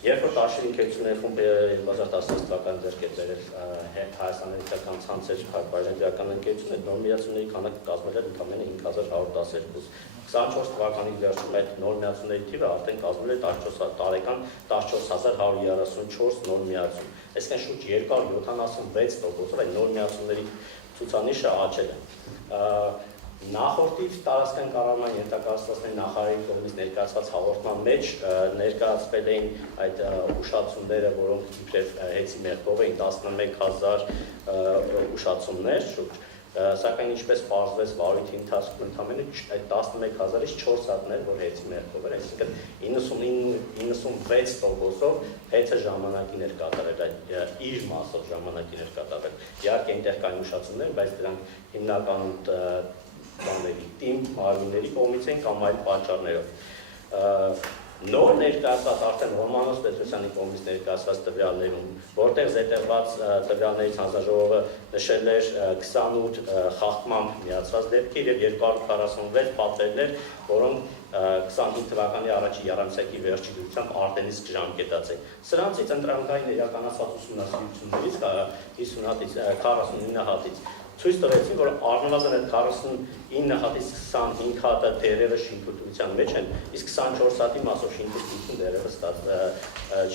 Երբ որ Տաշիր ինքեությունների խումբը 2016 թվականին ձեռք է բերել Հայաստան-Ամերիկական ցանցեր պայմանագրական ընկերությունը, նոր միացությունների քանակը կազմել էր ընդամենը 5112։ 24 թվականի վերջում այդ նոր միացությունների թիվը արդեն կազմել էր տարեկան 14134 նոր միացություն։ Այսինքն շուրջ 276%-ով այդ նոր միացությունների ցուցանիշը աճել է։ Նախորդիվ տարածքային կառավարման ենթակառուցվածքների նախարարի կողմից ներկայացված հաղորդման մեջ ներկայացվել էին այդ ուշացումները, որոնք իբրև հեծի մեղքով էին 11000 ուշացումներ շուրջ, սակայն ինչպես պարզվեց վարույթի ընթացքում ընդամենը այդ 11000-ից 4-հատն էր, որ հեծի մեղքով էր, այսինքն 96%-ով հեծը ժամանակին էր կատարել, իր մասով ժամանակին էր կատարել։ Իհարկե այնտեղ կային ուշացումներ, բայց դրանք հիմնականում տիմ մարմինների կողմից են կամ այլ պատճառներով։ Նոր ներկայացված արդեն Ռոմանոս Պետրոսյանի կողմից ներկայացված տվյալներում, որտեղ զետեղված տվյալներից հանձնաժողովը նշել էր 28 խախտմամբ միացված դեպքեր եւ 246 պատվերներ, որոնք 25 թվականի առաջի եռամսյակի վերջի դրությամբ արդեն ժամկետած են։ Սրանցից ընտրանկային իրականացված ուսումնասիրություններից 50-ից 49 հատից ցույց տվեցին, որ առնվազն այդ 49 հատից 25 հատը դերևս շինթույլտվության մեջ են, իսկ 24 հատի մասով շինթույլտվություն դերևս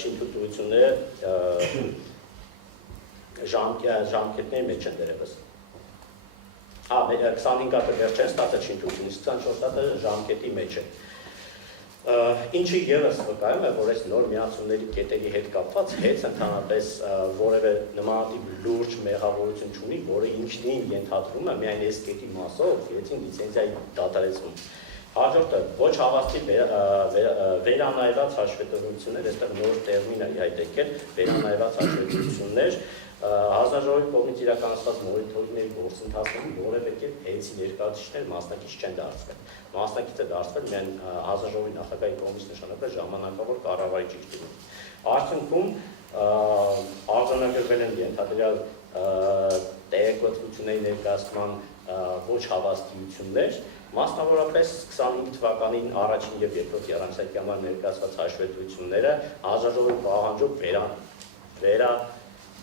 շինթույլտվությունները ժամկետների մեջ են դերևս։ 25 հատը վերջ են ստացել շինթույլտություն, իսկ 24 հատը ժամկետի մեջ է։ Ինչը ևս վկայում է, որ այս նոր միացումների կետերի հետ կապված հեծ ընդհանրապես որևէ նմանատիպ լուրջ մեղավորություն չունի, որը ինքնին ենթադրում է միայն այս կետի մասով գեցին լիցենզիայի դադարեցում։ Հաջորդը ոչ հավաստի վերանայված հաշվետվություններ, այստեղ նոր տերմին է հայտ եկել, վերանայված հաշվետվություններ, հանձնաժողովի կողմից իրականացված մոնիթորինգների գործընթացներում որևէ կերպ հեծի ներկայացուցիչներ մասնակից չեն դարձվել։ Մասնակից է դարձվել միայն հանձնաժողովի նախագահի կողմից նշանակված ժամանակավոր կառավարիչի կողմից։ Արդյունքում արձանագրվել են ենթադրյալ տեղեկատվությունների ներկայացման ոչ հավաստիություններ, մասնավորապես 25 թվականին առաջին եւ երկրորդ եռամսյակի համար ներկայացված հաշվետվությունները հանձնաժողովի պահանջով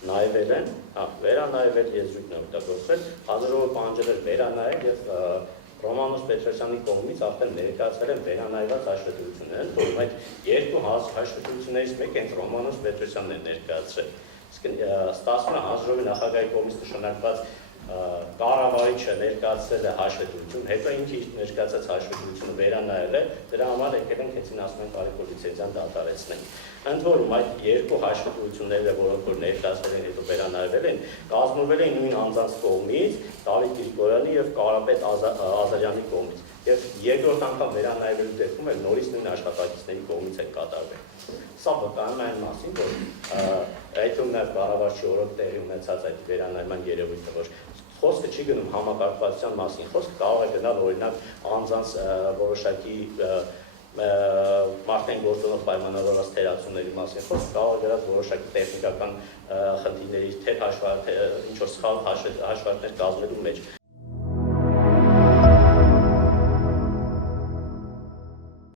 վերանայվել եզրույթն է օգտագործվել, հանձնաժողովը պահանջել էր վերանայել եւ Ռոմանոս Պետրոսյանի կողմից արդեն ներկայացվել են վերանայված հաշվետվություններ, որում այդ երկու հաշվետվություններից մեկը հենց Ռոմանոս Պետրոսյանն է ներկայացրել։ Իսկ ստացվում է հանձնաժողովի նախագահի կողմից նշանակված կառավարիչը ներկայացրել է հաշվետվություն, հետո ինքը իր ներկայացած հաշվետվությունը վերանայել է, դրա համար եկել են հենց ասում կարելի լիցենզիան դադարեցնել։ Ընդ որում այդ երկու հաշվետվությունները, որոնք որ ներկայացվել են հետո վերանայվել են, կազմվել են նույն անձանց կողմից, Դավիթ Գրիգորյանի եւ Կարապետ Ազարյանի կողմից։ Եվ երկրորդ անգամ վերանայվելու դեպքում էլ նորից նույն աշխատակիցների կողմից է կատարվել։ Սա վկայում է այն մասին, որ այդում նաև կառավարչի օրոք տեղի ունեցած այդ վերանայման երևույթը, որ խոսքը չի գնում համակարգվածության մասին, խոսքը կարող է գնալ օրինակ անձանց որոշակի մարդեն գործոնով պայմանավորված թերացումների մասին, խոսքը կարող է գնալ որոշակի տեխնիկական խնդիրների, թե ինչ-որ սխալ հաշվարկներ կազմելու մեջ,